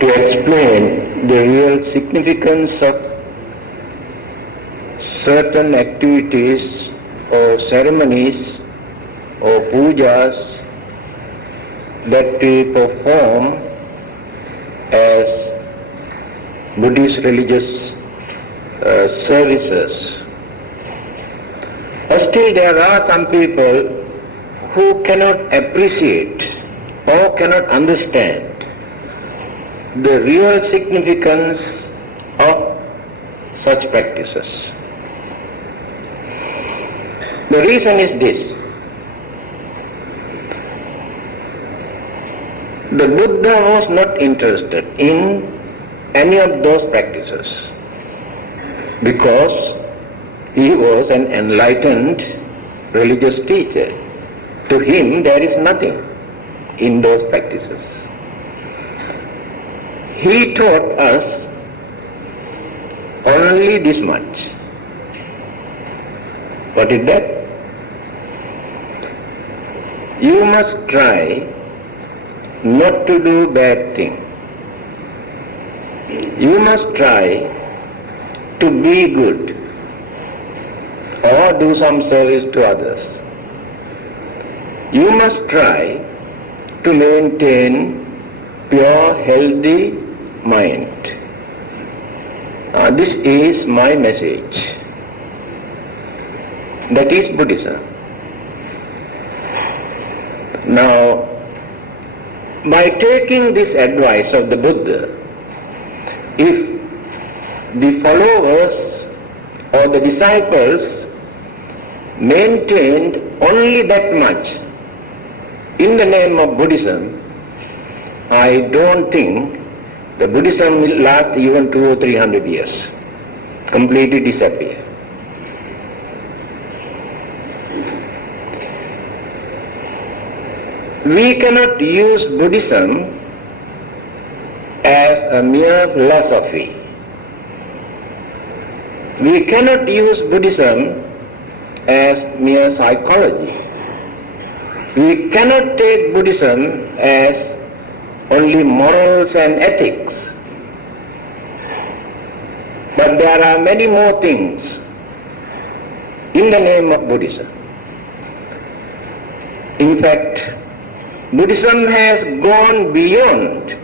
to explain the real significance of certain activities or ceremonies or pujas that we perform as Buddhist religious services. But still there are some people who cannot appreciate or cannot understand the real significance of such practices. The reason is this. The Buddha was not interested in any of those practices because he was an enlightened religious teacher. To him there is nothing in those practices. He taught us only this much. What is that? You must try not to do bad things. You must try to be good or do some service to others. You must try to maintain pure, healthy mind. This is my message. That is Buddhism. Now, by taking this advice of the Buddha, if the followers or the disciples maintained only that much in the name of Buddhism, I don't think the Buddhism will last even 200 or 300 years, completely disappear. We cannot use Buddhism as a mere philosophy. We cannot use Buddhism as mere psychology. We cannot take Buddhism as only morals and ethics. But there are many more things in the name of Buddhism. In fact, Buddhism has gone beyond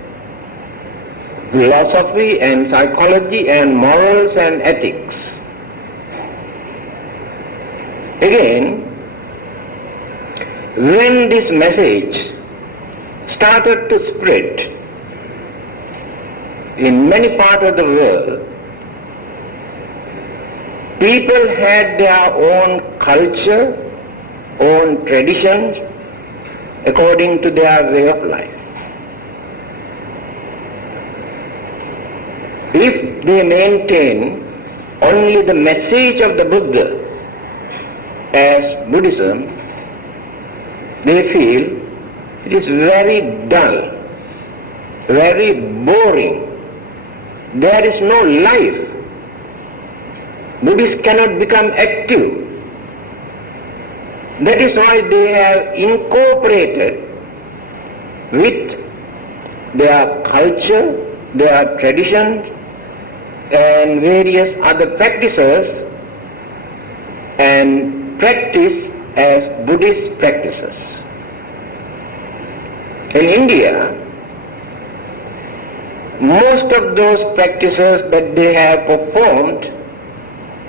philosophy and psychology and morals and ethics. Again, when this message started to spread in many parts of the world, people had their own culture, own traditions, according to their way of life. If they maintain only the message of the Buddha as Buddhism, they feel it is very dull, very boring. There is no life. Buddhists cannot become active. That is why they have incorporated with their culture, their traditions, and various other practices and practice as Buddhist practices. In India, most of those practices that they have performed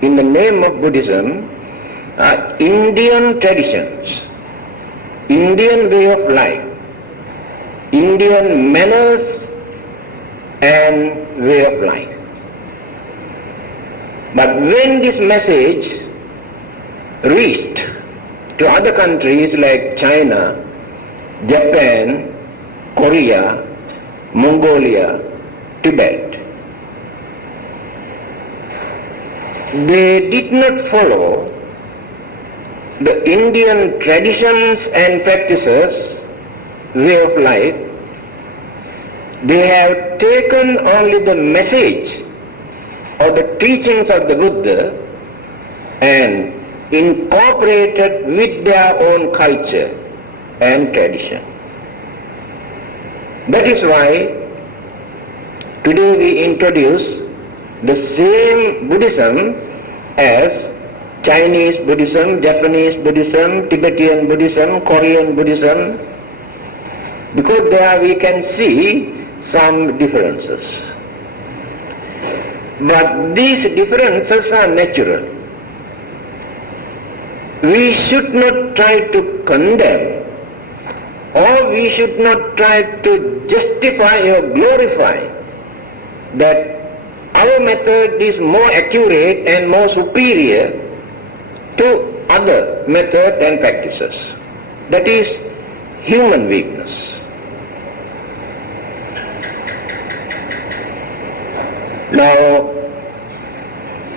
in the name of Buddhism are Indian traditions, Indian way of life, Indian manners and way of life. But when this message reached to other countries like China, Japan, Korea, Mongolia, Tibet, they did not follow the Indian traditions and practices, way of life. They have taken only the message or the teachings of the Buddha and incorporated with their own culture and tradition. That is why Today we introduce the same Buddhism as Chinese Buddhism, Japanese Buddhism, Tibetan Buddhism, Korean Buddhism, because there we can see some differences. But these differences are natural. We should not try to condemn, or we should not try to justify or glorify that our method is more accurate and more superior to other methods and practices. That is human weakness. Now,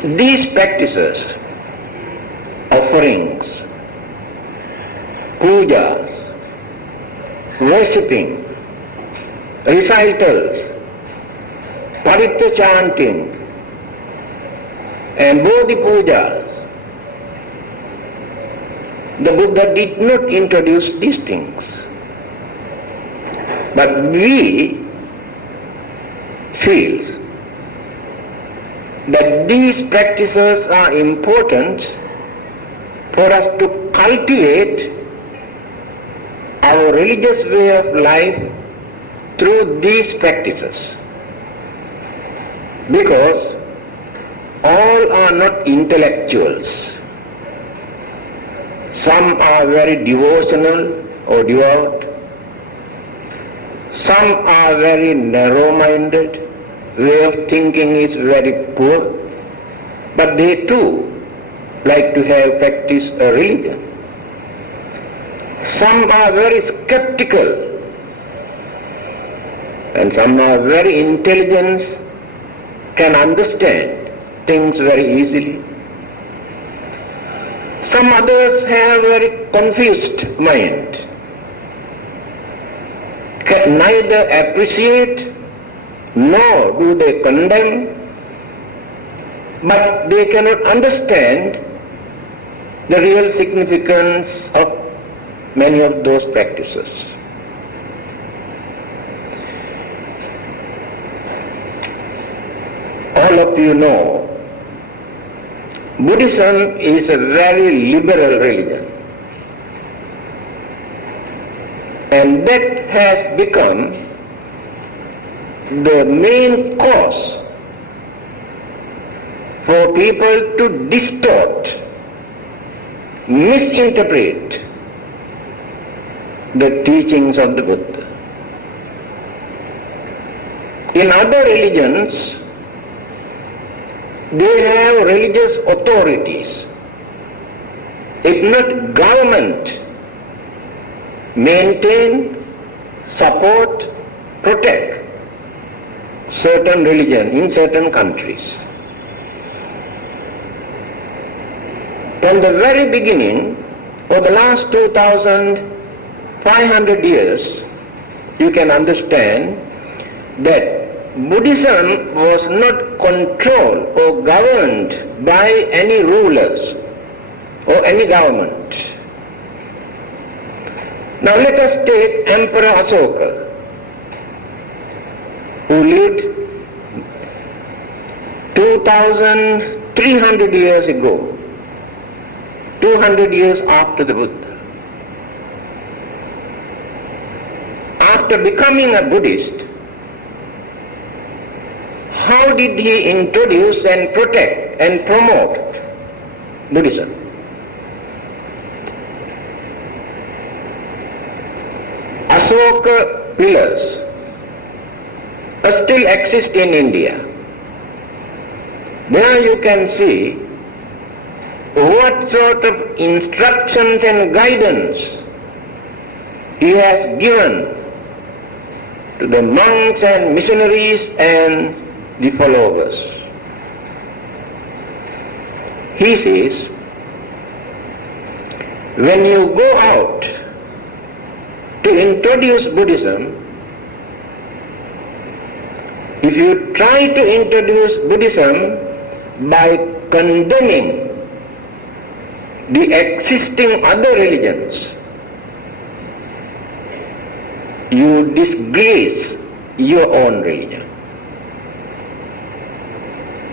these practices, offerings, pujas, worshipping, recitals, Pavitra chanting, and Bodhi pujas, the Buddha did not introduce these things. But we feel that these practices are important for us to cultivate our religious way of life through these practices. Because all are not intellectuals. Some are very devotional or devout. Some are very narrow-minded. Way of thinking is very poor. But they too like to have practiced a religion. Some are very skeptical. And some are very intelligent, can understand things very easily. Some others have very confused mind, can neither appreciate nor do they condemn, but they cannot understand the real significance of many of those practices. All of you know, Buddhism is a very liberal religion, and that has become the main cause for people to distort, misinterpret the teachings of the Buddha. In other religions, they have religious authorities. If not government, maintain, support, protect certain religion in certain countries. From the very beginning, for the last 2,500 years, you can understand that Buddhism was not controlled or governed by any rulers or any government. Now let us take Emperor Asoka, who lived 2,300 years ago, 200 years after the Buddha. After becoming a Buddhist, how did he introduce and protect and promote Buddhism? Asoka pillars still exist in India. There you can see what sort of instructions and guidance he has given to the monks and missionaries and the followers. He says, when you go out to introduce Buddhism, if you try to introduce Buddhism by condemning the existing other religions, you disgrace your own religion.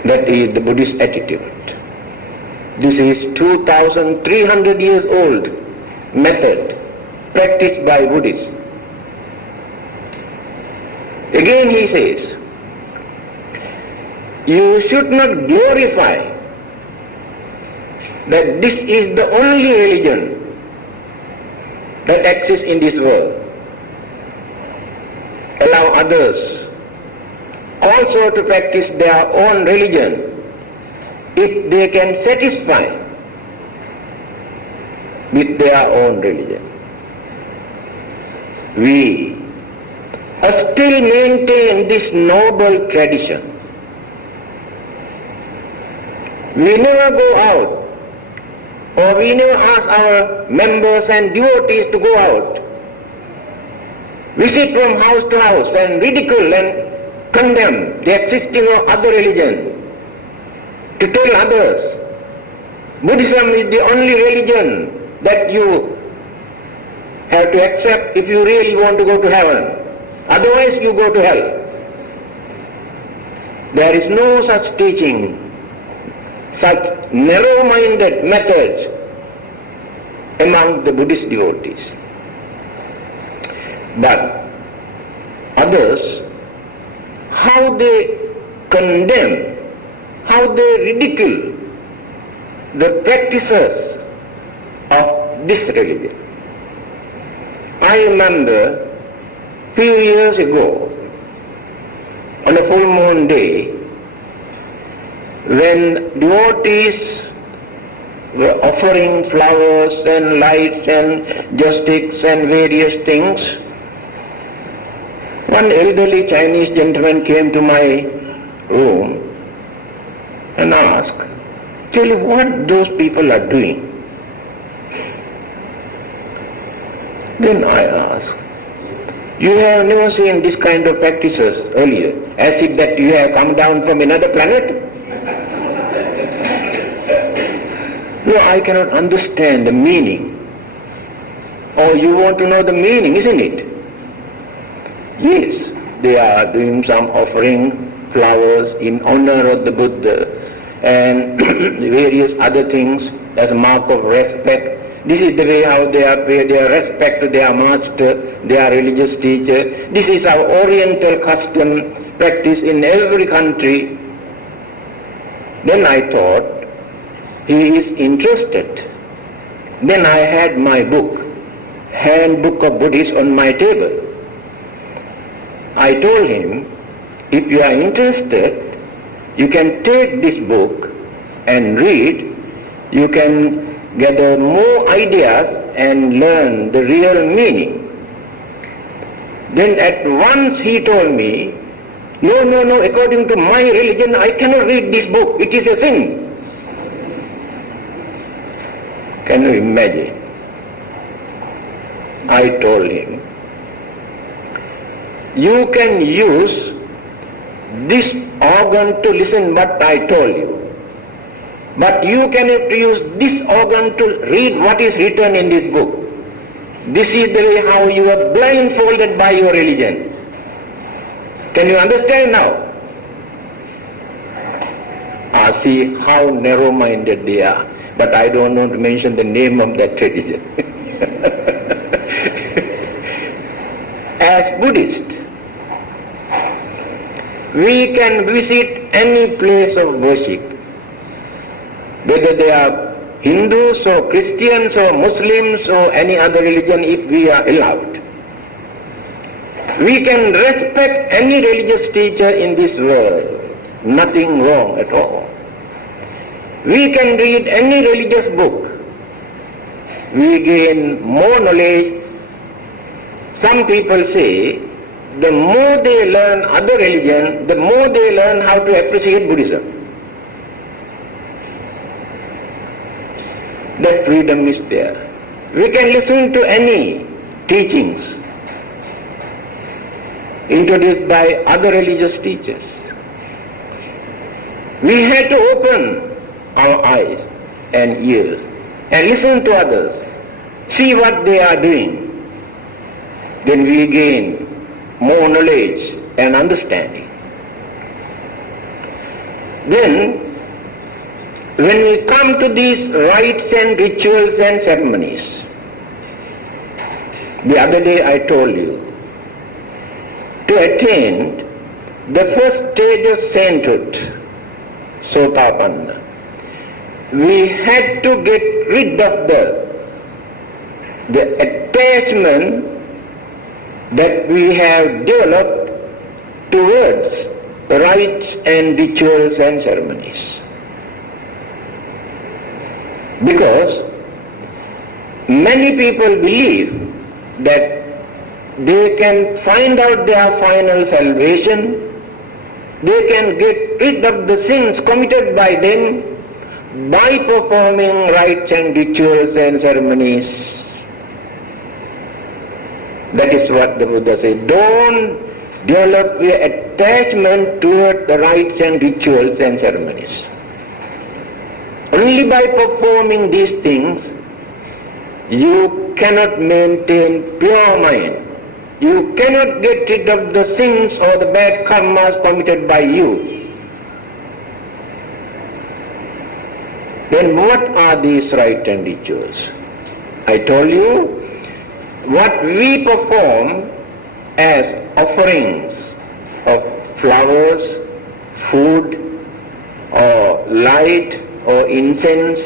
That is the Buddhist attitude. This is 2,300 years old method practiced by Buddhists. Again he says, you should not glorify that this is the only religion that exists in this world. Allow others also to practice their own religion if they can satisfy with their own religion. We still maintain this noble tradition. We never go out, or we never ask our members and devotees to go out. We sit from house to house and ridicule and condemn the existing of other religions, to tell others Buddhism is the only religion that you have to accept if you really want to go to heaven. Otherwise you go to hell. There is no such teaching, such narrow-minded methods among the Buddhist devotees. But others, how they condemn, how they ridicule the practices of this religion. I remember few years ago, on a full moon day, when devotees were offering flowers and lights and joysticks and various things, one elderly Chinese gentleman came to my room and asked, tell you what those people are doing. Then I asked, you have never seen this kind of practices earlier, as if that you have come down from another planet? No, I cannot understand the meaning. Oh, you want to know the meaning, isn't it? Yes, they are doing some offering flowers in honor of the Buddha and various other things as a mark of respect. This is the way how they are pay their respect to their master, their religious teacher. This is our oriental custom, practice in every country. Then I thought, he is interested. Then I had my book, Handbook of Buddhists, on my table. I told him, if you are interested, you can take this book and read. You can gather more ideas and learn the real meaning. Then at once he told me, no, according to my religion, I cannot read this book. It is a sin. Can you imagine? I told him, you can use this organ to listen what I told you, but you cannot use this organ to read what is written in this book. This is the way how you are blindfolded by your religion. Can you understand now? See how narrow-minded they are. But I don't want to mention the name of that tradition. As Buddhists, we can visit any place of worship, whether they are Hindus or Christians or Muslims or any other religion, if we are allowed. We can respect any religious teacher in this world. Nothing wrong at all. We can read any religious book. We gain more knowledge. Some people say, the more they learn other religion, the more they learn how to appreciate Buddhism. That freedom is there. We can listen to any teachings introduced by other religious teachers. We had to open our eyes and ears and listen to others, see what they are doing. Then we gain more knowledge and understanding. Then, when we come to these rites and rituals and ceremonies, the other day I told you, to attain the first stage of sainthood, Sotapanna, we had to get rid of the attachment that we have developed towards rites and rituals and ceremonies. Because many people believe that they can find out their final salvation, they can get rid of the sins committed by them by performing rites and rituals and ceremonies. That is what the Buddha said. Don't develop your attachment toward the rites and rituals and ceremonies. Only by performing these things, you cannot maintain pure mind. You cannot get rid of the sins or the bad karmas committed by you. Then what are these rites and rituals? I told you, what we perform as offerings of flowers, food, or light, or incense,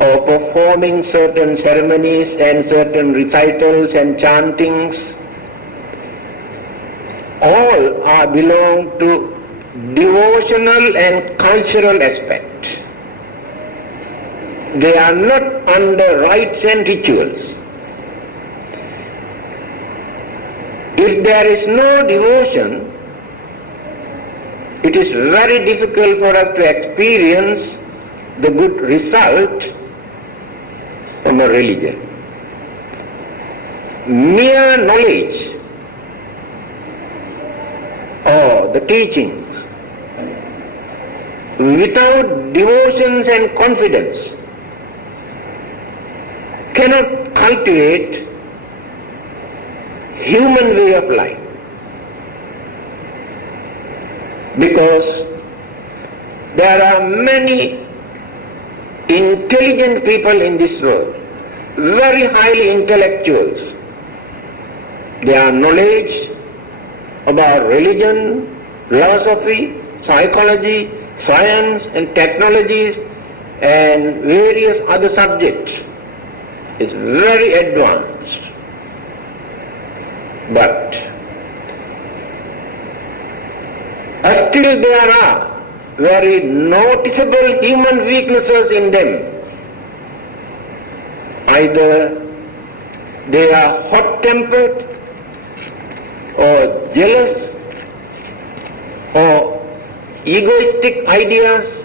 or performing certain ceremonies and certain recitals and chantings, all are belong to devotional and cultural aspect. They are not under rites and rituals. If there is no devotion, it is very difficult for us to experience the good result from a religion. Mere knowledge or the teachings without devotions and confidence cannot cultivate human way of life. Because there are many intelligent people in this world, very highly intellectuals. Their knowledge about religion, philosophy, psychology, science and technologies and various other subjects is very advanced. But still there are very noticeable human weaknesses in them. Either they are hot-tempered or jealous or egoistic ideas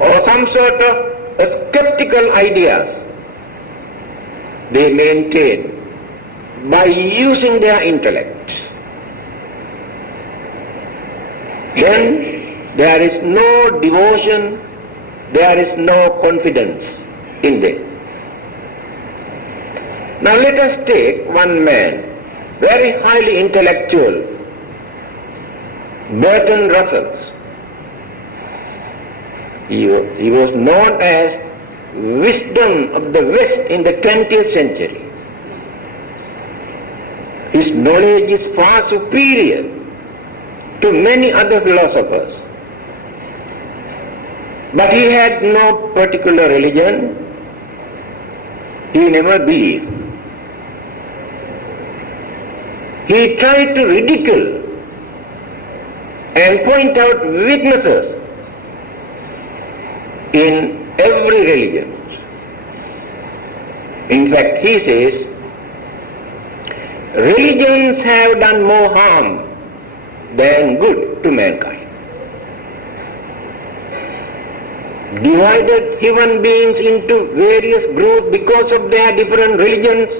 or some sort of skeptical ideas they maintain by using their intellect. Then there is no devotion, there is no confidence in them. Now let us take one man, very highly intellectual, Bertrand Russell. He was known as wisdom of the West in the 20th century. His knowledge is far superior to many other philosophers. But he had no particular religion. He never believed. He tried to ridicule and point out weaknesses in every religion. In fact, he says, religions have done more harm than good to mankind. Divided human beings into various groups because of their different religions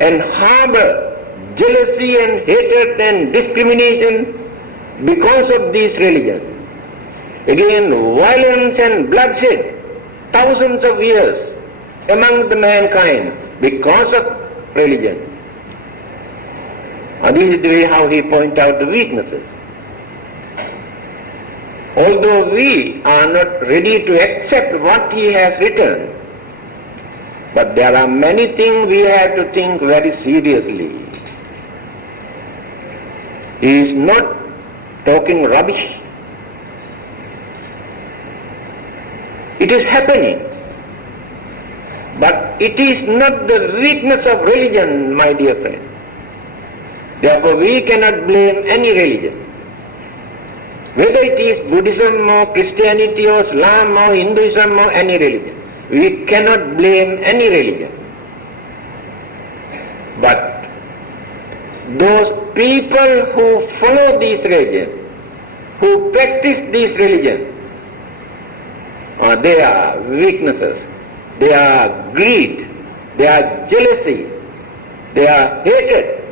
and harbor jealousy and hatred and discrimination because of these religions. Again, violence and bloodshed, thousands of years among the mankind because of religion. This is the way how he points out the weaknesses. Although we are not ready to accept what he has written, but there are many things we have to think very seriously. He is not talking rubbish. It is happening. But it is not the weakness of religion, my dear friend. Therefore we cannot blame any religion. Whether it is Buddhism or Christianity or Islam or Hinduism or any religion. We cannot blame any religion. But those people who follow this religion, who practice this religion, they are weaknesses, they are greed, they are jealousy, they are hatred,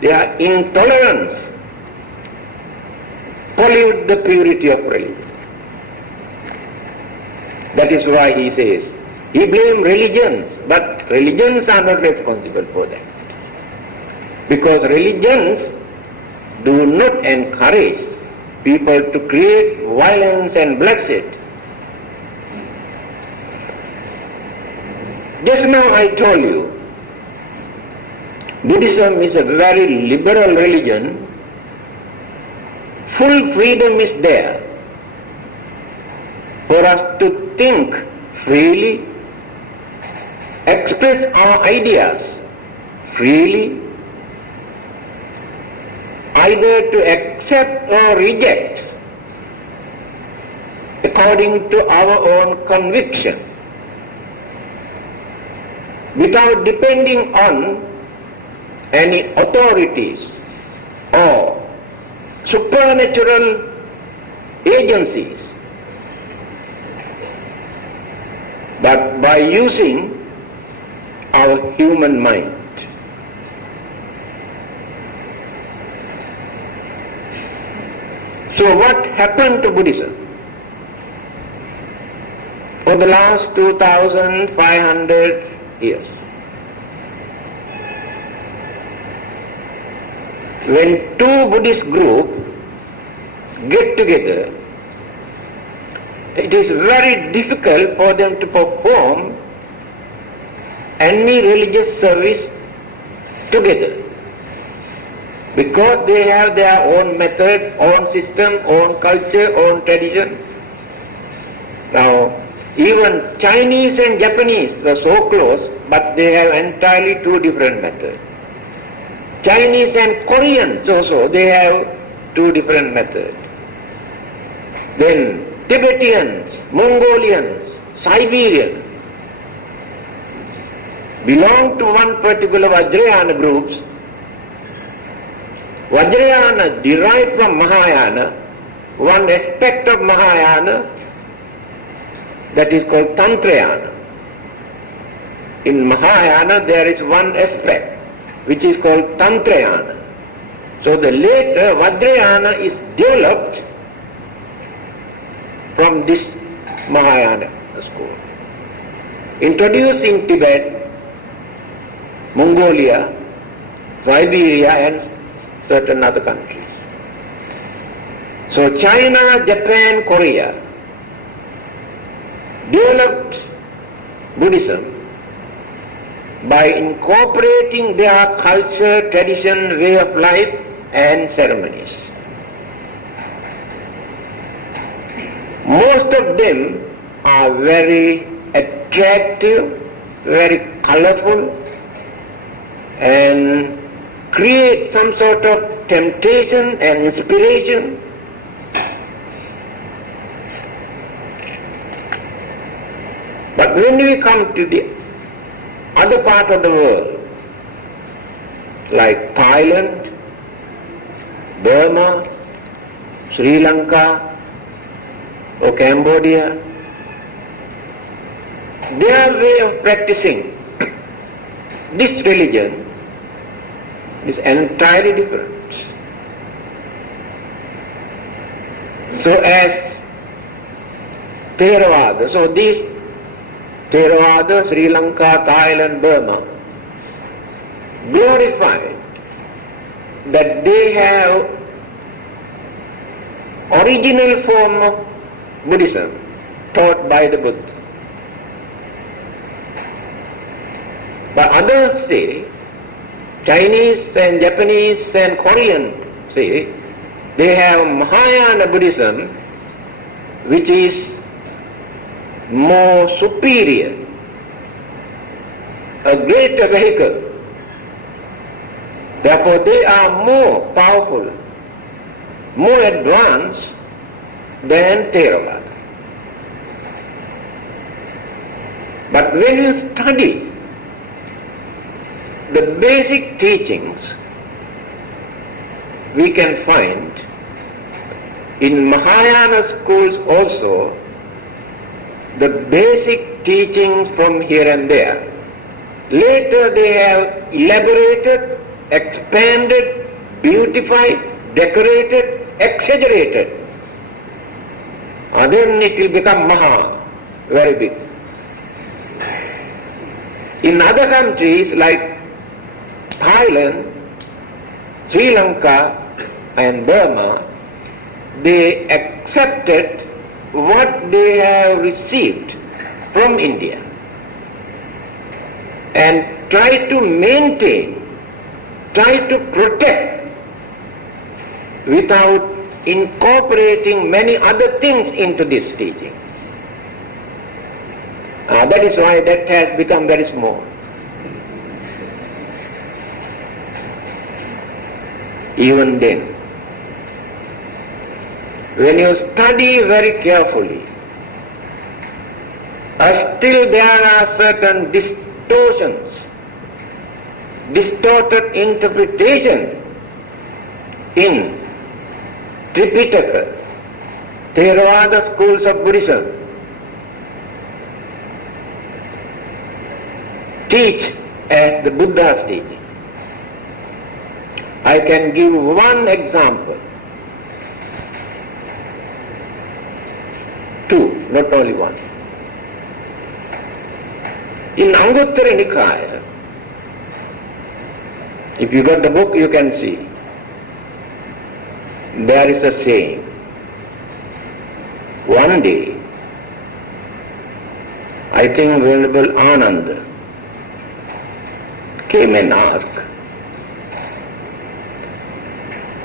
they are intolerance, pollute the purity of religion. That is why he says, he blames religions, but religions are not responsible for that. Because religions do not encourage people to create violence and bloodshed. Just now I told you, Buddhism is a very liberal religion. Full freedom is there for us to think freely, express our ideas freely, either to accept or reject according to our own conviction, without depending on any authorities or supernatural agencies, but by using our human mind. So what happened to Buddhism? For the last 2,500 years, when two Buddhist groups get together, it is very difficult for them to perform any religious service together, because they have their own method, own system, own culture, own tradition. Now, even Chinese and Japanese were so close, but they have entirely two different methods. Chinese and Koreans also, they have two different methods. Then Tibetans, Mongolians, Siberians belong to one particular Vajrayana groups. Vajrayana derived from Mahayana, one aspect of Mahayana that is called Tantrayana. In Mahayana there is one aspect which is called Tantrayana. So the later Vajrayana is developed from this Mahayana school. Introduced in Tibet, Mongolia, Siberia and certain other countries. So China, Japan, Korea developed Buddhism by incorporating their culture, tradition, way of life and ceremonies. Most of them are very attractive, very colorful, and create some sort of temptation and inspiration. But when we come to the other part of the world, like Thailand, Burma, Sri Lanka, or Cambodia, their way of practicing this religion is entirely different. So as Theravada, so these Theravada, Sri Lanka, Thailand, Burma glorified that they have original form of Buddhism taught by the Buddha. But others say, Chinese and Japanese and Korean say, they have Mahayana Buddhism, which is more superior, a greater vehicle. Therefore they are more powerful, more advanced than Theravada. But when you study the basic teachings, we can find in Mahayana schools also the basic teachings from here and there. Later they have elaborated, expanded, beautified, decorated, exaggerated. Then it will become Maha, very big. In other countries like Thailand, Sri Lanka and Burma, they accepted what they have received from India and try to maintain, try to protect without incorporating many other things into this teaching. That is why that has become very small. Even then, when you study very carefully, still there are certain distortions, distorted interpretation in Tripitaka, Theravada schools of Buddhism teach as the Buddha's teaching. I can give one example. Two, not only one. In Anguttara Nikaya, if you got the book, you can see, there is a saying. One day, I think Venerable Ananda came and asked,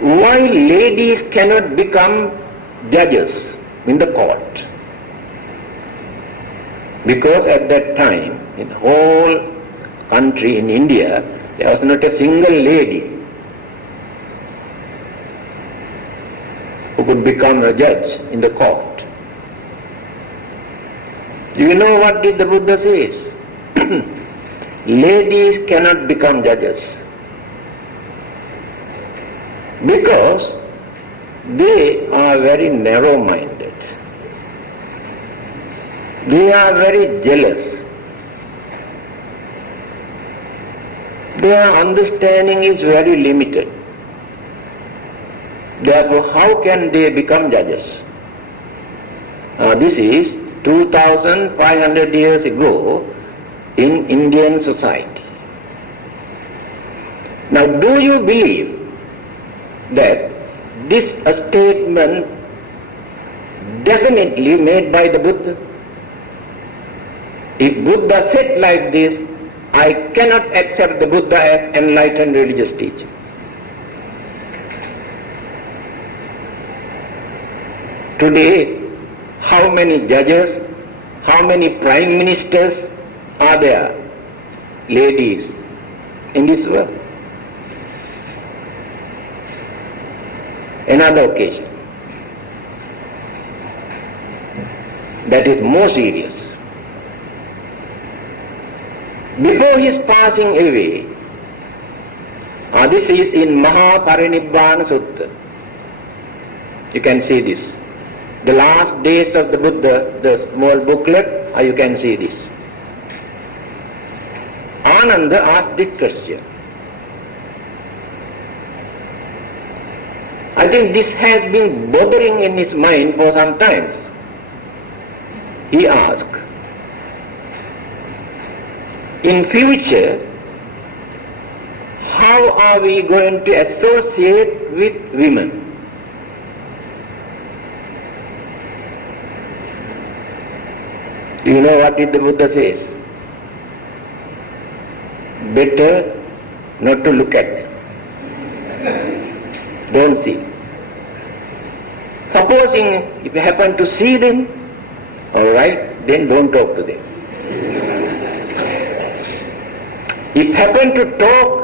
why ladies cannot become judges in the court? Because at that time, in the whole country in India, there was not a single lady who could become a judge in the court. Do you know what did the Buddha say? Ladies cannot become judges because they are very narrow-minded. They are very jealous. Their understanding is very limited. Therefore, how can they become judges? This is 2500 years ago in Indian society. Now, do you believe that this statement definitely made by the Buddha? If Buddha said like this, I cannot accept the Buddha as enlightened religious teacher. Today, how many judges, how many prime ministers are there, ladies, in this world? Another occasion that is more serious. Before his passing away, this is in Mahaparinibbana Sutta. You can see this. The last days of the Buddha, the small booklet, you can see this. Ananda asked this question. I think this has been bothering in his mind for some time. He asked, in future, how are we going to associate with women? You know what did the Buddha says? Better not to look at them. Don't see. Supposing if you happen to see them, all right, then don't talk to them. If happen to talk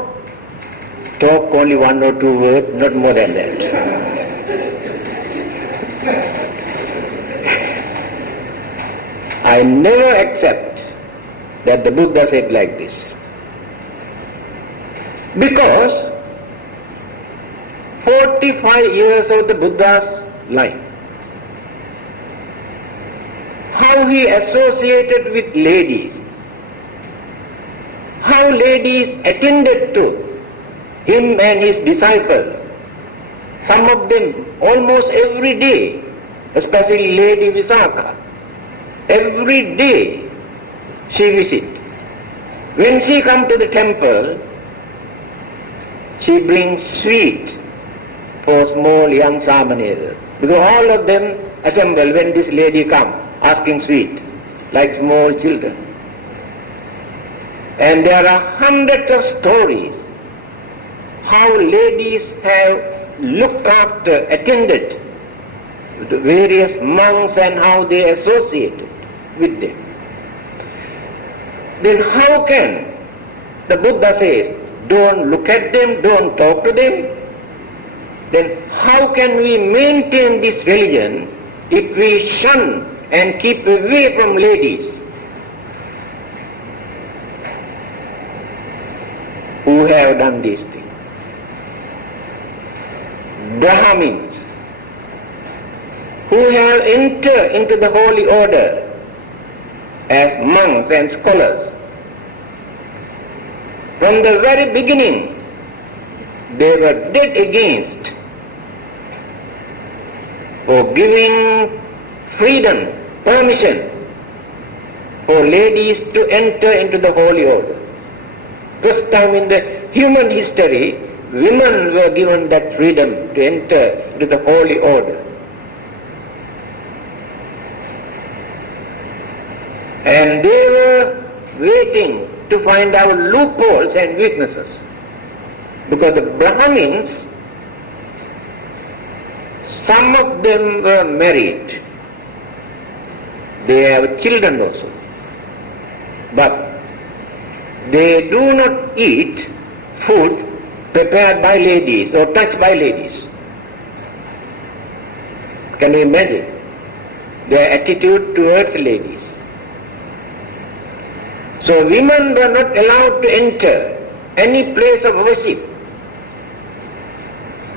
only one or two words, not more than that. I never accept that the Buddha said like this. Because 45 years of the Buddha's life, how he associated with ladies, how ladies attended to him and his disciples, some of them almost every day, especially Lady Visakha, every day she visits. When she comes to the temple, she brings sweet for small young samanas, because all of them assemble when this lady comes asking sweet, like small children. And there are hundreds of stories how ladies have looked after, attended to various monks and how they associated with them. Then how can the Buddha says, don't look at them, don't talk to them? Then how can we maintain this religion if we shun and keep away from ladies who have done these things? Brahmins who have entered into the holy order as monks and scholars. From the very beginning, they were dead against for giving freedom, permission for ladies to enter into the holy order. First time in the human history, women were given that freedom to enter into the holy order. And they were waiting to find out loopholes and weaknesses. Because the Brahmins, some of them were married. They have children also. But they do not eat food prepared by ladies or touched by ladies. Can you imagine their attitude towards ladies? So women were not allowed to enter any place of worship,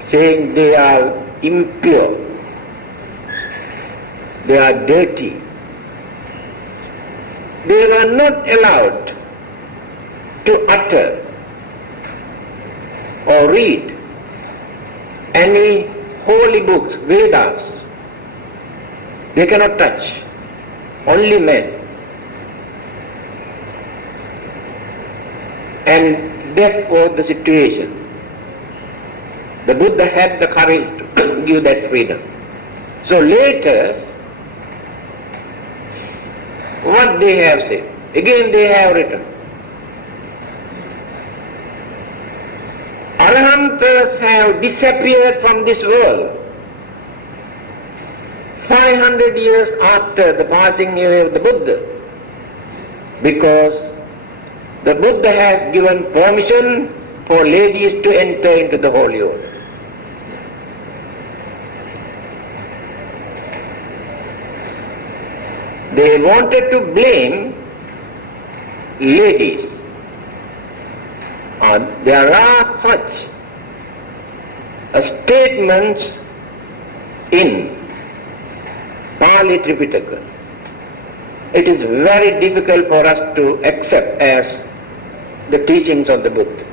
saying they are impure, they are dirty. They were not allowed to utter or read any holy books, Vedas. They cannot touch, only men. And that was the situation. The Buddha had the courage to give that freedom. So later, what they have said, again they have written, Arahants have disappeared from this world 500 years after the passing away of the Buddha, because the Buddha has given permission for ladies to enter into the holy order. They wanted to blame ladies. There are such statements in Pali Tripitaka. It is very difficult for us to accept as the teachings of the Buddha.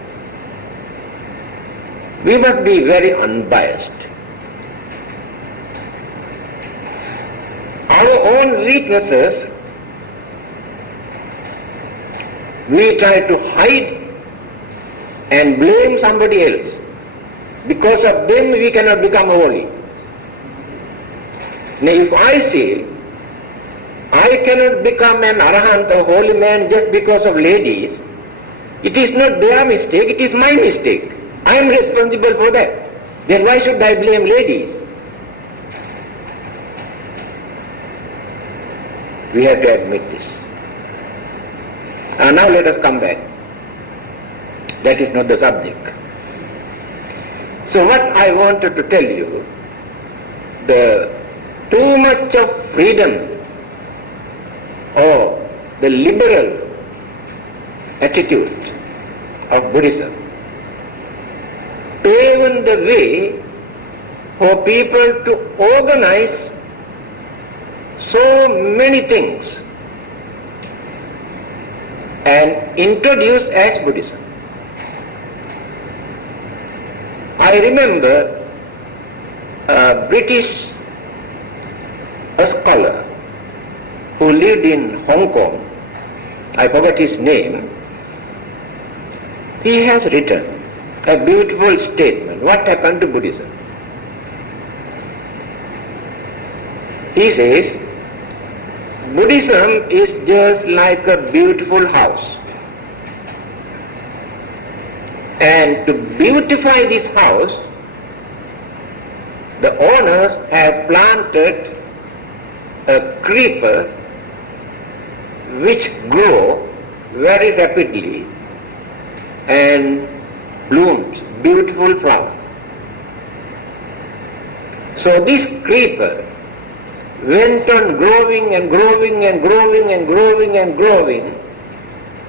We must be very unbiased. Our own weaknesses, we try to hide and blame somebody else. Because of them we cannot become holy. Now if I say I cannot become an arahant or holy man just because of ladies, it is not their mistake, it is my mistake. I am responsible for that. Then why should I blame ladies? We have to admit this. Now let us come back. That is not the subject. So what I wanted to tell you, the too much of freedom or the liberal attitude of Buddhism paved the way for people to organize so many things and introduce as Buddhism. I remember a British scholar who lived in Hong Kong, I forgot his name. He has written a beautiful statement. What happened to Buddhism? He says, Buddhism is just like a beautiful house. And to beautify this house, the owners have planted a creeper which grow very rapidly and blooms beautiful flowers. So this creeper went on growing and growing and growing and growing and growing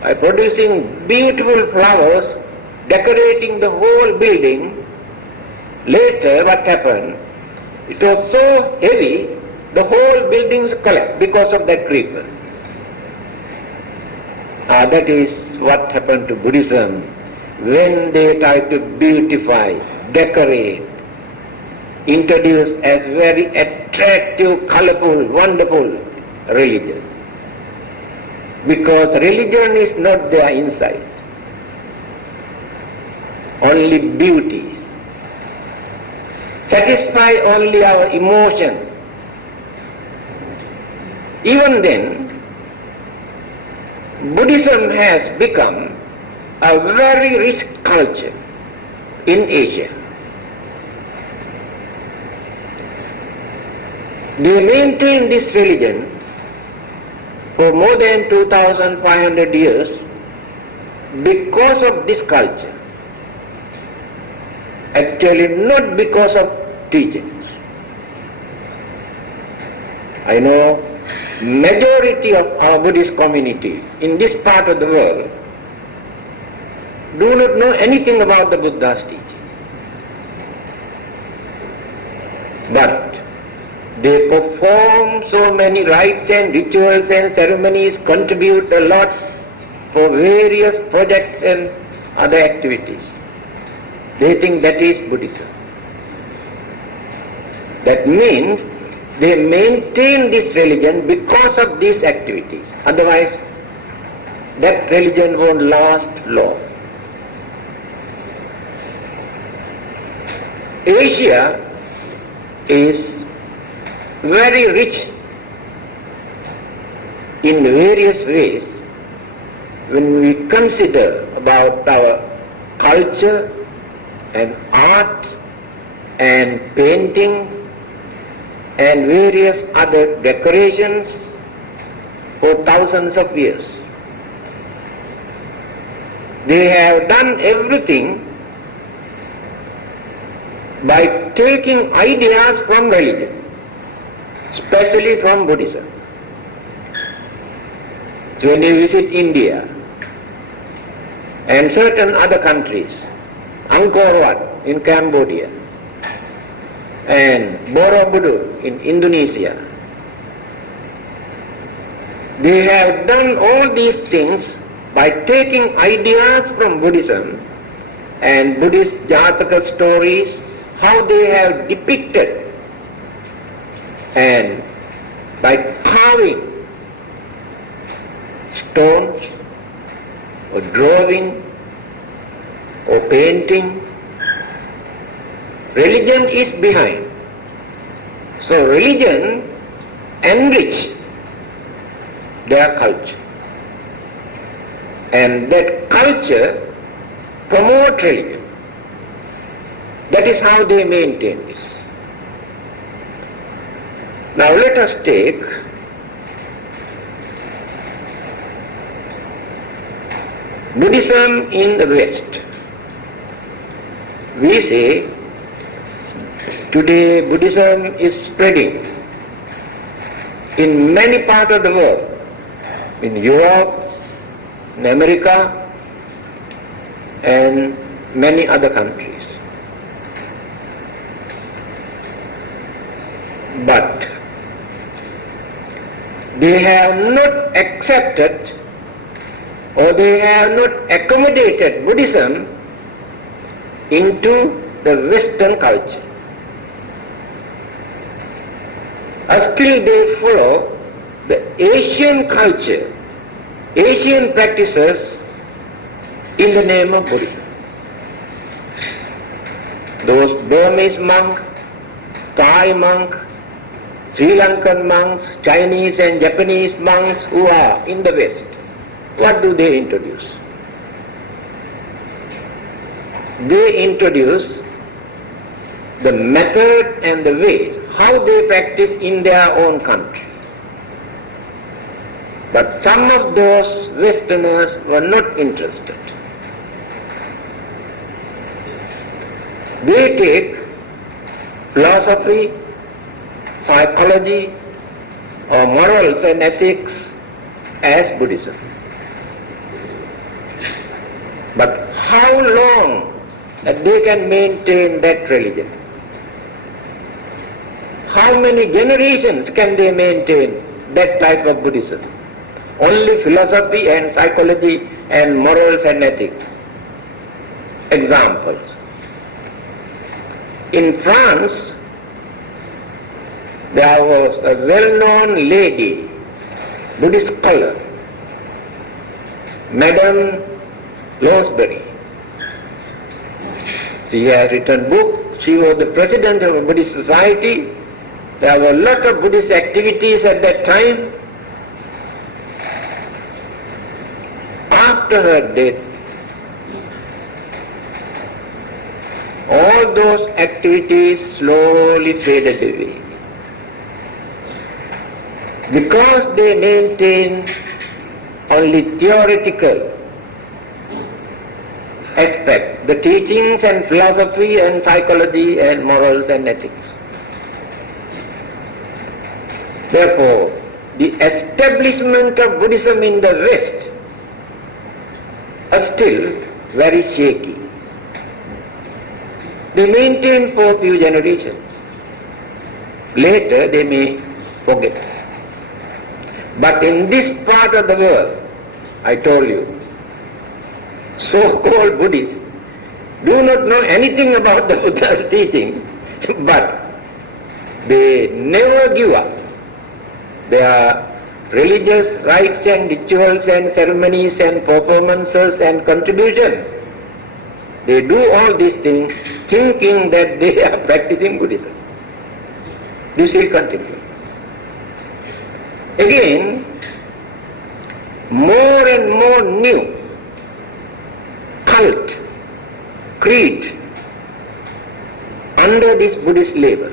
by producing beautiful flowers, decorating the whole building. Later what happened? It was so heavy, the whole buildings collapsed because of that creeper. That is what happened to Buddhism when they try to beautify, decorate, introduce as very attractive, colorful, wonderful religion. Because religion is not their insight, only beauty. Satisfy only our emotion. Even then, Buddhism has become a very rich culture in Asia. They maintain this religion for more than 2,500 years because of this culture. Actually not because of teachings. I know majority of our Buddhist community in this part of the world do not know anything about the Buddha's teaching. But they perform so many rites and rituals and ceremonies, contribute a lot for various projects and other activities. They think that is Buddhism. That means they maintain this religion because of these activities. Otherwise, that religion won't last long. Asia is very rich in various ways when we consider about our culture and art and painting and various other decorations for thousands of years. They have done everything by taking ideas from religion, especially from Buddhism. So when you visit India and certain other countries, Angkor Wat in Cambodia and Borobudur in Indonesia, they have done all these things by taking ideas from Buddhism and Buddhist Jataka stories, how they have depicted, and by carving stones or drawing or painting. Religion is behind. So religion enrich their culture. And that culture promote religion. That is how they maintain this. Now let us take Buddhism in the West. We say today Buddhism is spreading in many parts of the world, in Europe, in America, and many other countries. But they have not accepted or they have not accommodated Buddhism into the Western culture. Still they follow the Asian culture, Asian practices in the name of Buddhism. Those Burmese monks, Thai monks, Sri Lankan monks, Chinese and Japanese monks who are in the West, what do they introduce? They introduce the method and the ways, how they practice in their own country. But some of those Westerners were not interested. They take philosophy, psychology, or morals and ethics as Buddhism. But how long that they can maintain that religion? How many generations can they maintain that type of Buddhism? Only philosophy and psychology and morals and ethics. Examples. In France, there was a well-known lady, Buddhist scholar, Madame Lonsbury. She has written book. She was the president of a Buddhist society. There were a lot of Buddhist activities at that time. After her death, all those activities slowly faded away. Because they maintain only theoretical aspect, the teachings and philosophy and psychology and morals and ethics. Therefore, the establishment of Buddhism in the West are still very shaky. They maintain for a few generations. Later they may forget. But in this part of the world, I told you, so-called Buddhists do not know anything about the Buddha's teaching, but they never give up their religious rites and rituals and ceremonies and performances and contribution. They do all these things thinking that they are practicing Buddhism. This will continue. Again, more and more new cult, creed under this Buddhist label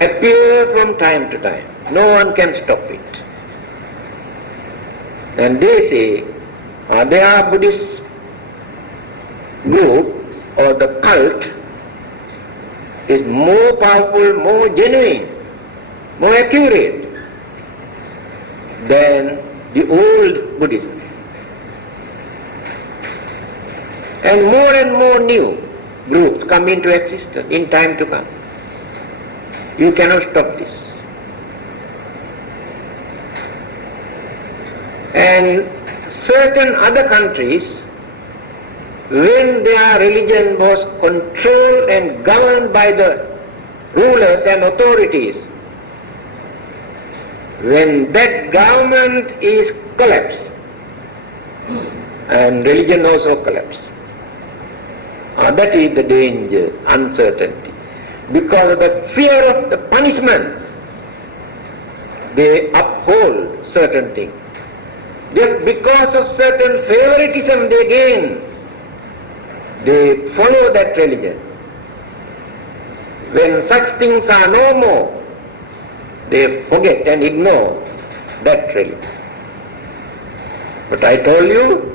appear from time to time. No one can stop it. And they say they are Buddhist group or the cult is more powerful, more genuine, more accurate than the old Buddhism. And more new groups come into existence in time to come. You cannot stop this. And certain other countries, when their religion was controlled and governed by the rulers and authorities, when that government is collapsed, and religion also collapsed, That is the danger, uncertainty. Because of the fear of the punishment, they uphold certain things. Just because of certain favoritism they gain, they follow that religion. When such things are no more, they forget and ignore that religion. But I told you,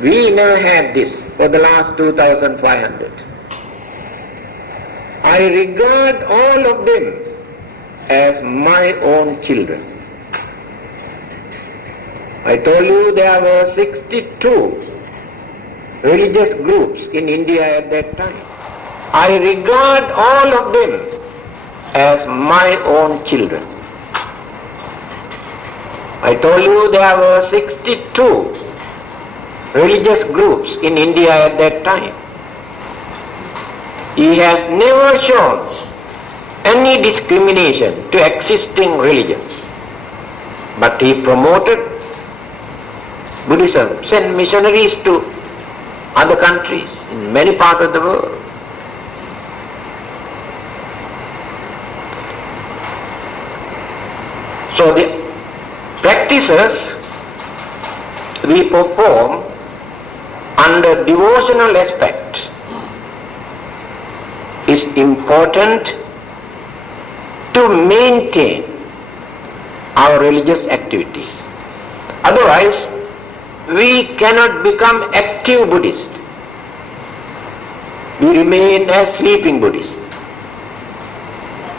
we never had this for the last 2,500. I regard all of them as my own children. I told you there were 62 religious groups in India at that time. I regard all of them as my own children. I told you there were 62 religious groups in India at that time. He has never shown any discrimination to existing religions, but he promoted Buddhism, sent missionaries to other countries in many parts of the world. So the practices we perform under devotional aspect is important to maintain our religious activities. Otherwise, we cannot become active Buddhists. We remain as sleeping Buddhists.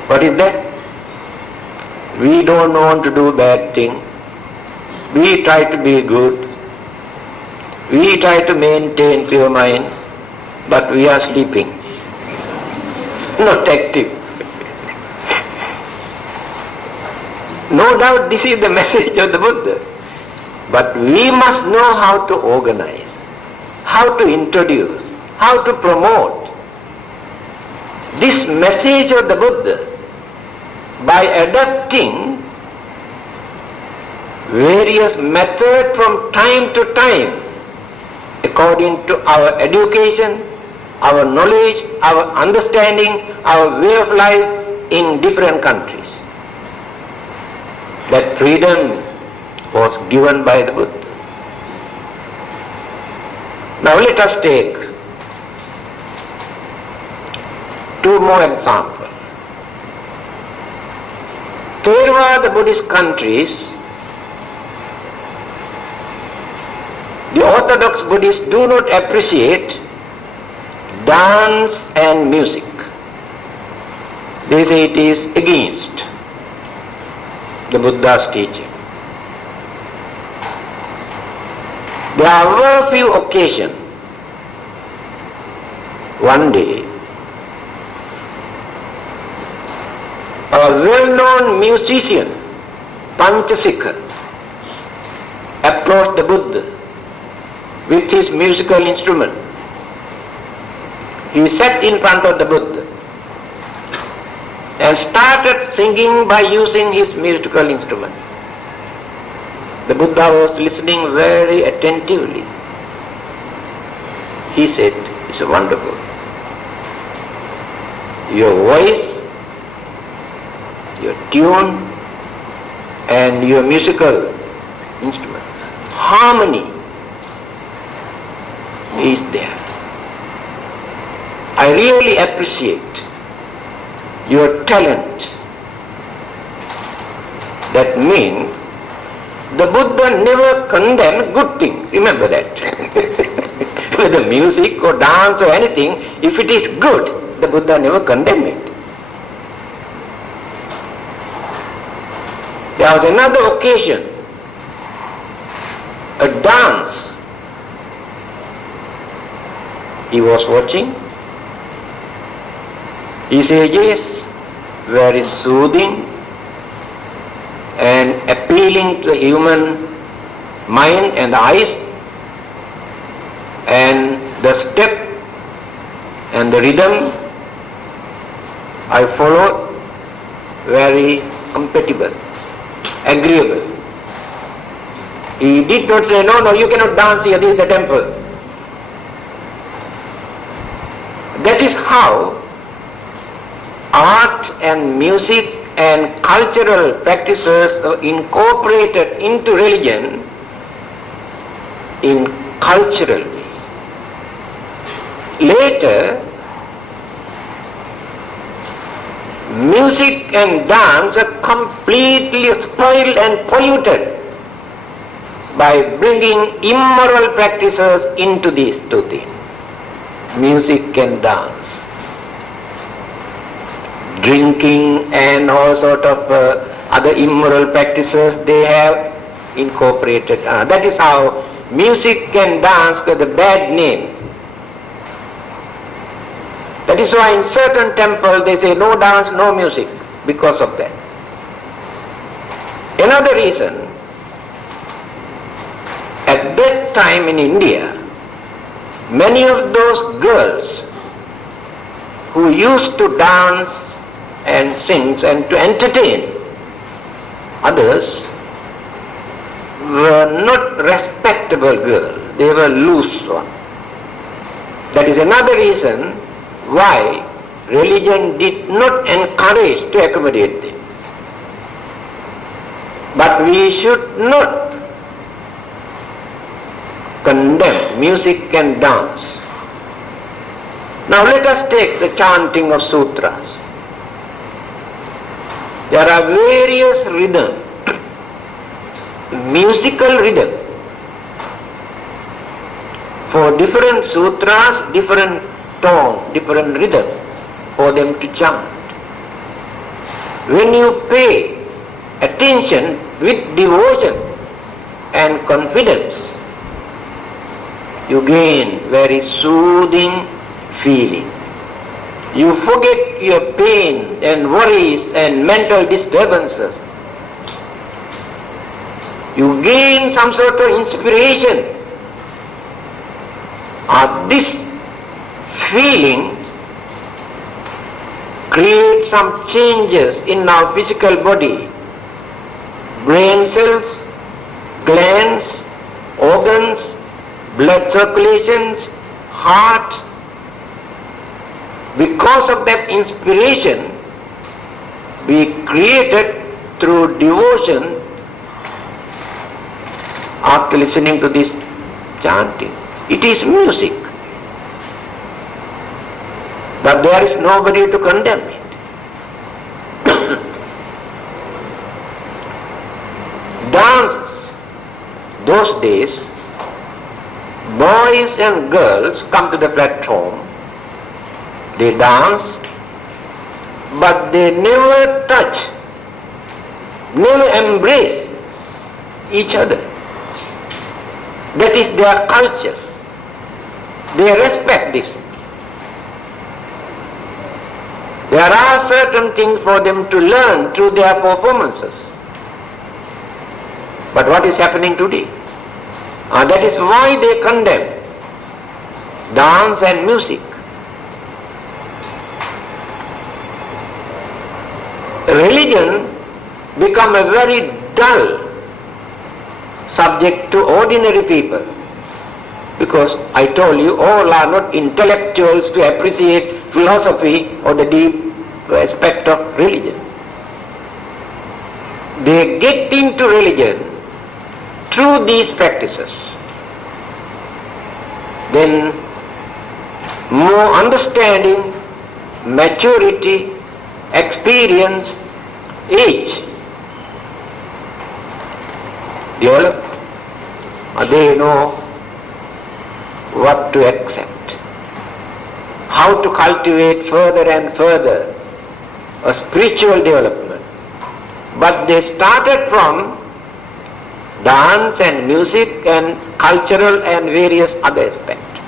What is that? We don't want to do bad things. We try to be good. We try to maintain pure mind, but we are sleeping, not active. No doubt this is the message of the Buddha. But we must know how to organize, how to introduce, how to promote this message of the Buddha by adapting various methods from time to time according to our education, our knowledge, our understanding, our way of life in different countries. That freedom was given by the Buddha. Now let us take two more examples. Theravada Buddhist countries, the Orthodox Buddhists do not appreciate dance and music. They say it is against the Buddha's teaching. There were few occasions. One day, a well-known musician, Panchasika, approached the Buddha with his musical instrument. He sat in front of the Buddha and started singing by using his musical instrument. The Buddha was listening very attentively. He said, "It's wonderful. Your voice, your tune, and your musical instrument, harmony is there. I really appreciate your talent." That means the Buddha never condemned good things. Remember that. Whether music or dance or anything, if it is good, the Buddha never condemned it. There was another occasion, a dance. He was watching. He said, "Yes, very soothing and appealing to the human mind and the eyes, and the step and the rhythm I followed very compatible, agreeable." He did not say, "No, you cannot dance here, this is the temple." That is how art and music and cultural practices are incorporated into religion in cultural way. Later, music and dance are completely spoiled and polluted by bringing immoral practices into these two things, music and dance. Drinking and all sort of other immoral practices they have incorporated. That is how music and dance got the bad name. That is why in certain temples they say no dance, no music, because of that. Another reason, at that time in India, many of those girls who used to dance and sing and to entertain others were not respectable girls, they were loose ones. That is another reason why religion did not encourage to accommodate them. But we should not condemn music and dance. Now let us take the chanting of sutras. There are various rhythms, musical rhythm. For different sutras, different tone, different rhythm for them to chant. When you pay attention with devotion and confidence, you gain very soothing feeling. You forget your pain and worries and mental disturbances. You gain some sort of inspiration. This feeling creates some changes in our physical body. Brain cells, glands, organs, blood circulations, heart. Because of that inspiration we created through devotion after listening to this chanting. It is music. But there is nobody to condemn it. Dance, those days, boys and girls come to the platform, they dance, but they never touch, never embrace each other. That is their culture. They respect this. There are certain things for them to learn through their performances. But what is happening today? That is why they condemn dance and music. Religion become a very dull subject to ordinary people, because I told you all are not intellectuals to appreciate philosophy or the deep aspect of religion. They get into religion through these practices. Then more understanding, maturity, experience, age develop. They know what to accept, how to cultivate further and further a spiritual development. But they started from dance and music and cultural and various other aspects.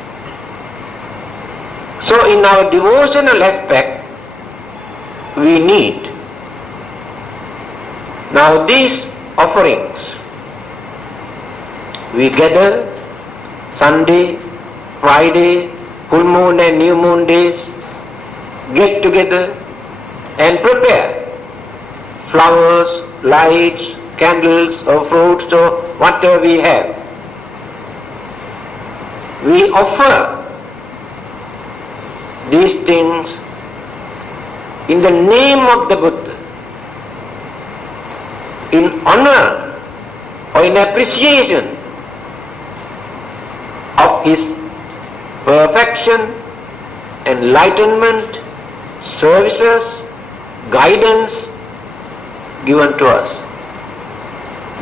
So in our devotional aspect, we need now these offerings. We gather Sunday, Friday, full moon and new moon days, get together and prepare flowers, lights, candles or fruits or whatever we have. We offer these things in the name of the Buddha, in honor or in appreciation of his perfection, enlightenment, services, guidance given to us.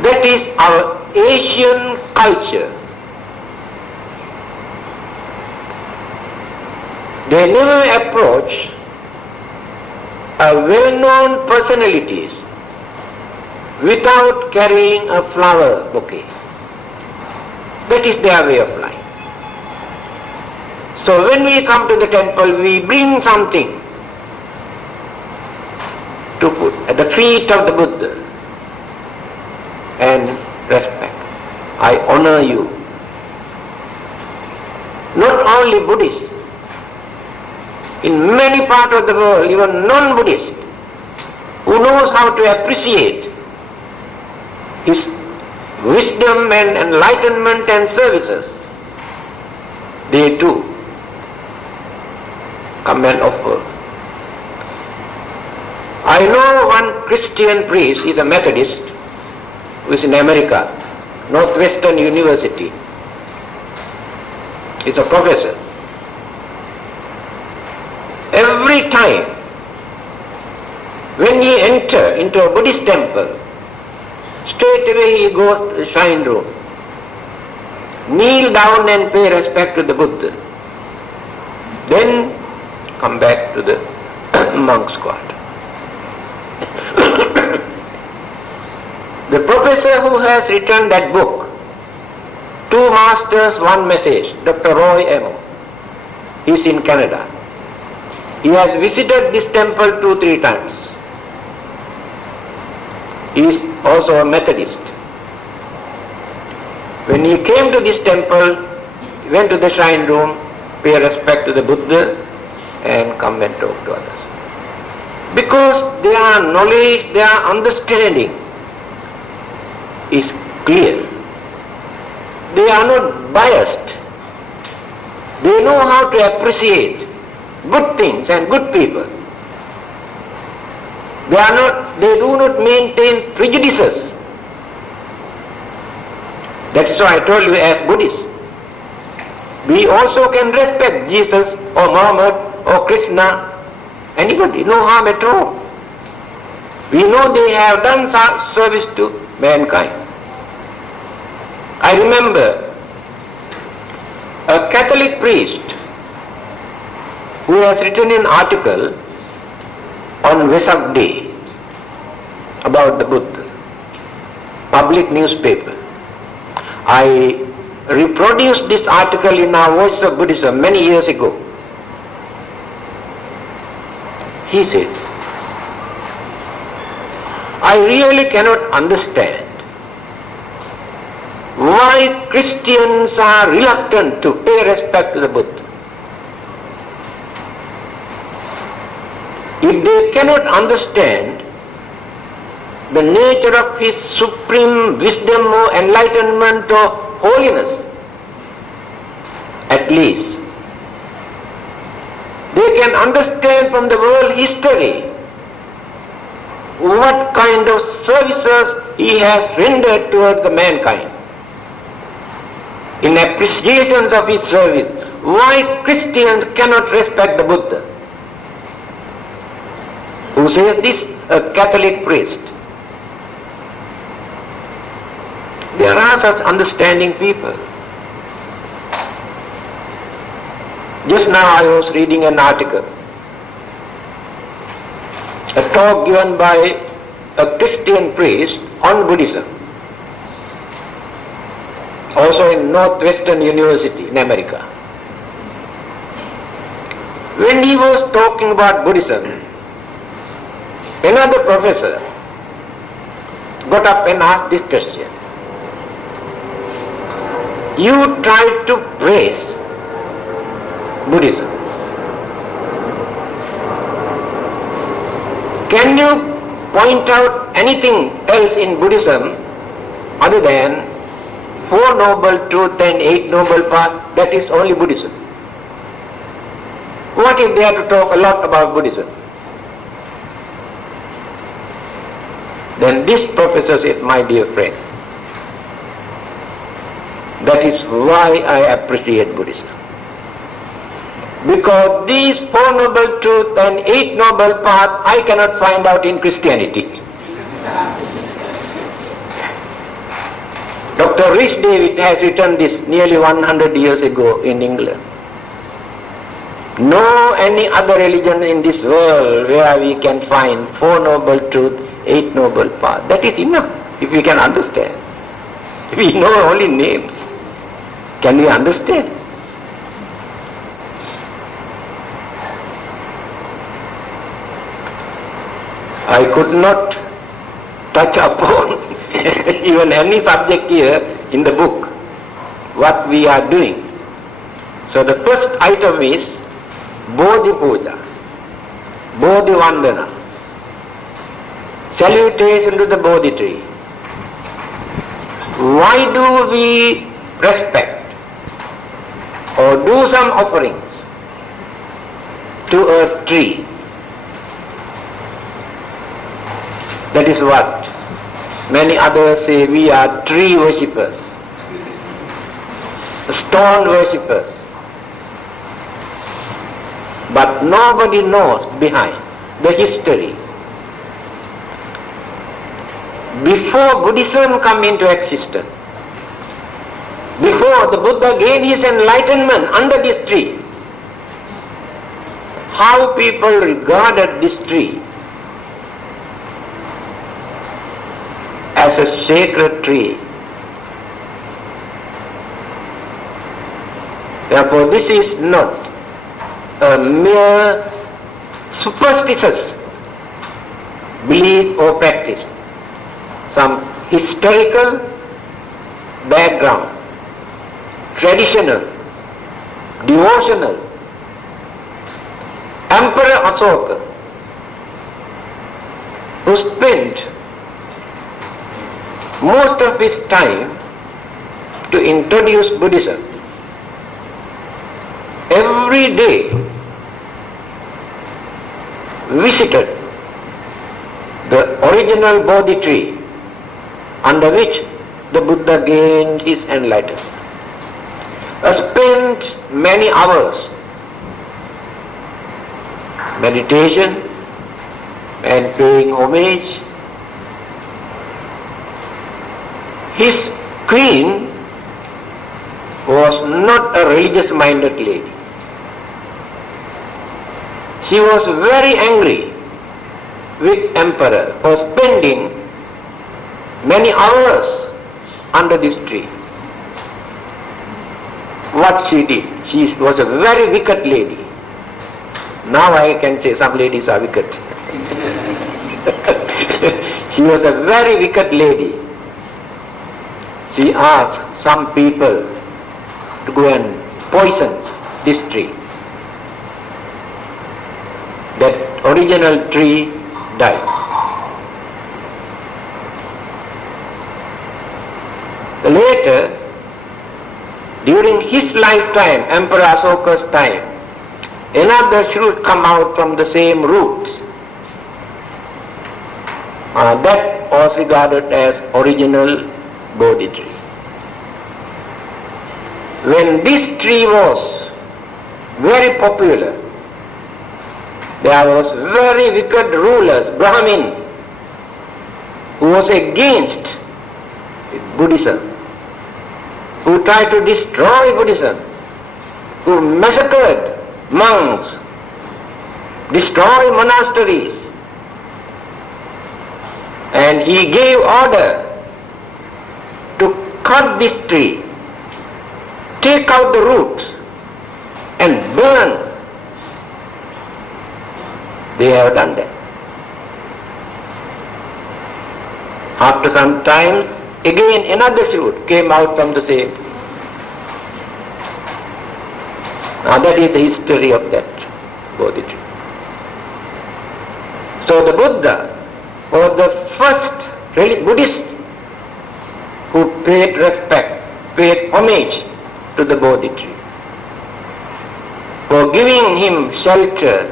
That is our Asian culture. They never approach well-known personalities without carrying a flower bouquet. That is their way of life. So when we come to the temple, we bring something to put at the feet of the Buddha and respect. I honor you. Not only Buddhists, in many parts of the world, even non-Buddhists, who knows how to appreciate his wisdom and enlightenment and services, they too come and offer. I know one Christian priest, he is a Methodist, who is in America, Northwestern University. He is a professor. Every time when he enters into a Buddhist temple, straight away he goes to the shrine room, kneel down and pay respect to the Buddha, then come back to the monk's quarter. The professor who has written that book, Two Masters, One Message, Dr. Roy Emo, he is in Canada. He has visited this temple 2-3 times. He is also a Methodist. When he came to this temple, he went to the shrine room, pay respect to the Buddha, and come and talk to others. Because their knowledge, their understanding is clear. They are not biased. They know how to appreciate good things and good people. They do not maintain prejudices. That's why I told you, as Buddhists, we also can respect Jesus or Muhammad or Krishna, anybody, no harm at all. We know they have done service to mankind. I remember a Catholic priest who has written an article on Vesak Day about the Buddha, public newspaper. I reproduced this article in our Voice of Buddhism many years ago. He said, I really cannot understand why Christians are reluctant to pay respect to the Buddha. If they cannot understand the nature of his supreme wisdom or enlightenment or holiness, at least they can understand from the world history what kind of services he has rendered towards the mankind. In appreciation of his service, why Christians cannot respect the Buddha? Who says this? A Catholic priest. There are such understanding people. Just now I was reading an article, a talk given by a Christian priest on Buddhism, also in Northwestern University in America. When he was talking about Buddhism, another professor got up and asked this question. You tried to praise Buddhism. Can you point out anything else in Buddhism other than Four Noble Truths and Eight Noble Paths? That is only Buddhism. What if they have to talk a lot about Buddhism? Then this professor said, my dear friend, that is why I appreciate Buddhism. Because these 4 noble truths and 8 noble paths I cannot find out in Christianity. Dr. Rhys David has written this nearly 100 years ago in England. No any other religion in this world where we can find 4 noble truths, 8 noble paths. That is enough if we can understand. We know only names. Can we understand? I could not touch upon even any subject here in the book, what we are doing. So the first item is Bodhi Puja, Bodhi Vandana, salutation to the Bodhi tree. Why do we respect or do some offerings to a tree? That is what many others say, we are tree worshippers, stone worshippers. But nobody knows behind the history. Before Buddhism come into existence, before the Buddha gained his enlightenment under this tree, how people regarded this tree as a sacred tree. Therefore, this is not a mere superstitious belief or practice, some historical background, traditional, devotional. Emperor Asoka, who spent most of his time to introduce Buddhism, every day visited the original Bodhi tree under which the Buddha gained his enlightenment. Spent many hours meditation and paying homage. His queen was not a religious-minded lady. She was very angry with emperor for spending many hours under this tree. What she did, she was a very wicked lady. Now I can say some ladies are wicked. She was a very wicked lady. She asked some people to go and poison this tree. That original tree died. Later, during his lifetime, Emperor Asoka's time, another should come out from the same roots. That was regarded as original Bodhi tree. When this tree was very popular, there was very wicked rulers, Brahmin, who was against Buddhism, who tried to destroy Buddhism, who massacred monks, destroyed monasteries, and he gave order to cut this tree, take out the roots and burn. They have done that. After some time, again another shoot came out from the same. Now that is the history of that Bodhi tree. So the Buddha was the first Buddhist who paid respect, paid homage to the Bodhi tree. for giving him shelter,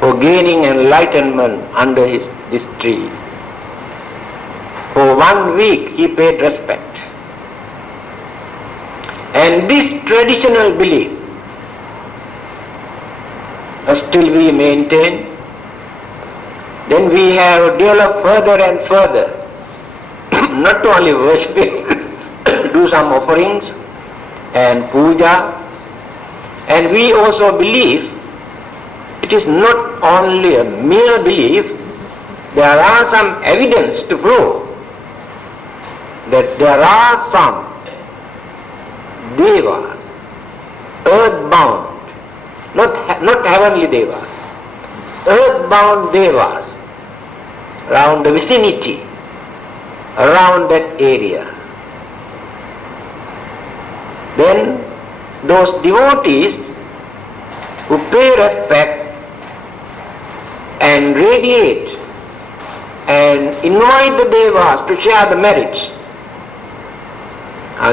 for gaining enlightenment under this tree. For 1 week he paid respect. And this traditional belief still we maintain. Then we have developed further and further, not only worshipping, do some offerings and puja, and we also believe it is not only a mere belief, there are some evidence to prove that there are some devas, earthbound, not heavenly devas, earthbound devas around the vicinity, around that area. Then those devotees who pay respect and radiate and invite the devas to share the merits,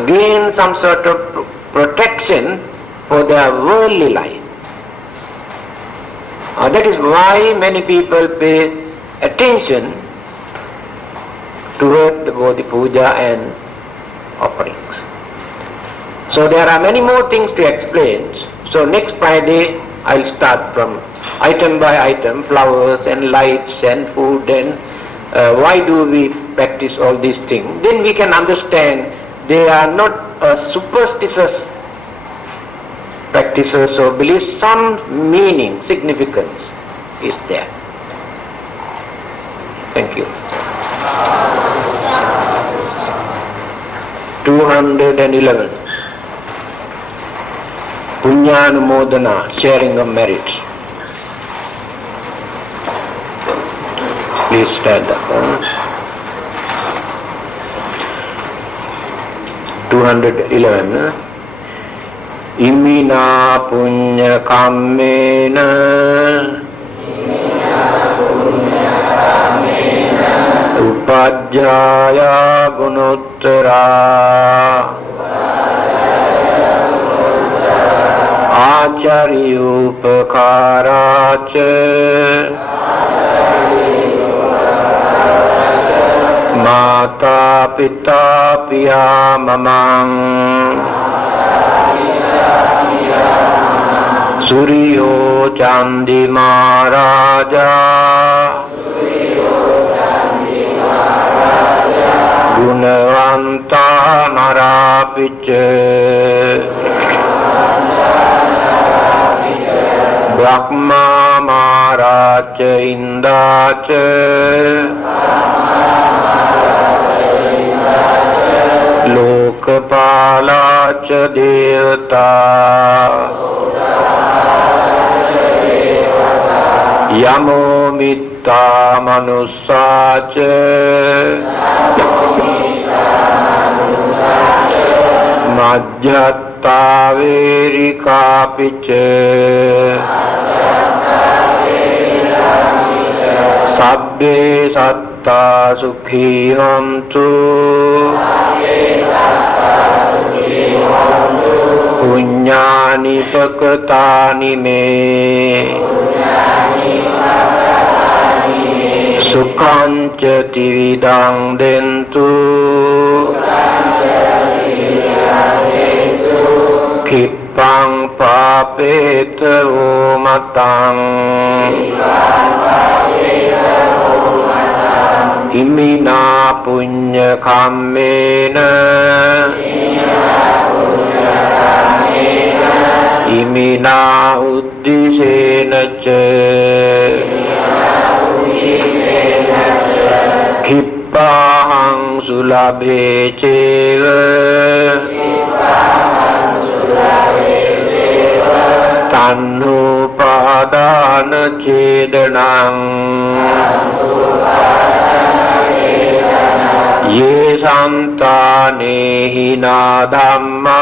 gain some sort of protection for their worldly life. That is why many people pay attention toward the puja and offerings. So there are many more things to explain. So next Friday I'll start from item by item, flowers and lights and food and why do we practice all these things. Then we can understand they are not superstitious practices or beliefs. Some meaning, significance is there. Thank you. 211. Punyanumodana, sharing of merits. Please stand up. 211. Imina punya kammena Upajjaya gunottara Achariyupakaraca Mata pita piya mamang Suryo Chandi Maharaja Gunavanta Narapicha Brahma Maharaja Indacha Lokapalacha Devata Yamo mitta manussaca Majjatta verikapica Sabbe satta sukhi hantu Punyani pakatani me Sukhanca tividang dentu Kipang papeta umatang Imina punya kammena Imina uddisena ca Kippahang sulabhe ceva Tannupadana cedanang Ye santane hina dhamma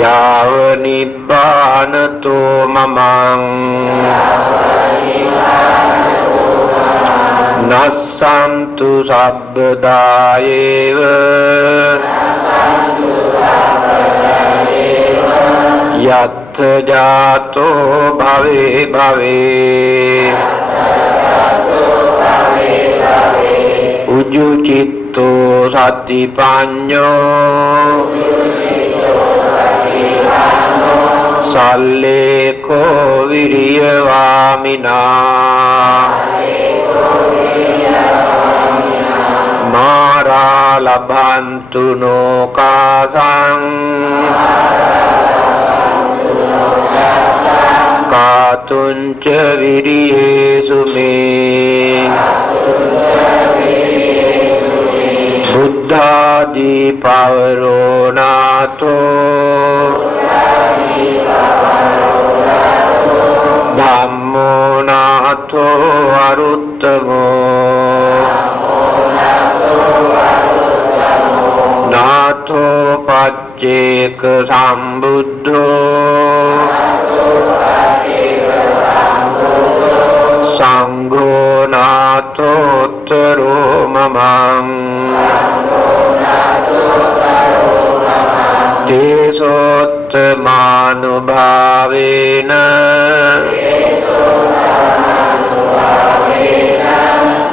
Yava nibbanato mamang Nassantu sabbadaeva Yath jato bhave bhave Ujjucitto sattipanyo Salleko viriyavamina Mara labhantu nokasang Katunca viriyesu me Buddhadi pavaro nato Dhammo nato aruttamo Nato pacceka sambuddho Sangho nato uttaro mamam Tesottamanubhavena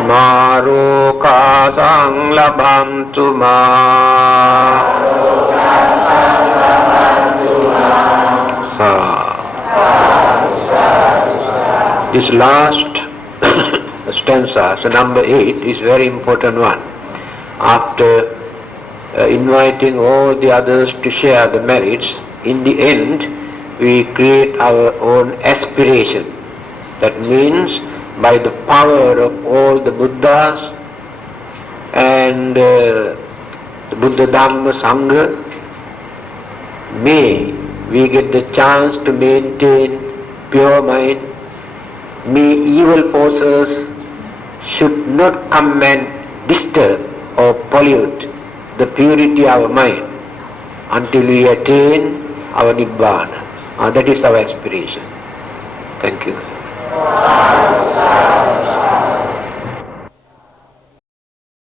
Marokasang labhantu ma This last stanza, so number 8, is very important one. After inviting all the others to share the merits, in the end we create our own aspiration. That means by the power of all the Buddhas and the Buddha Dhamma Sangha, may we get the chance to maintain pure mind. May evil forces should not come and disturb or pollute the purity of our mind until we attain our Nibbana. That is our aspiration. Thank you.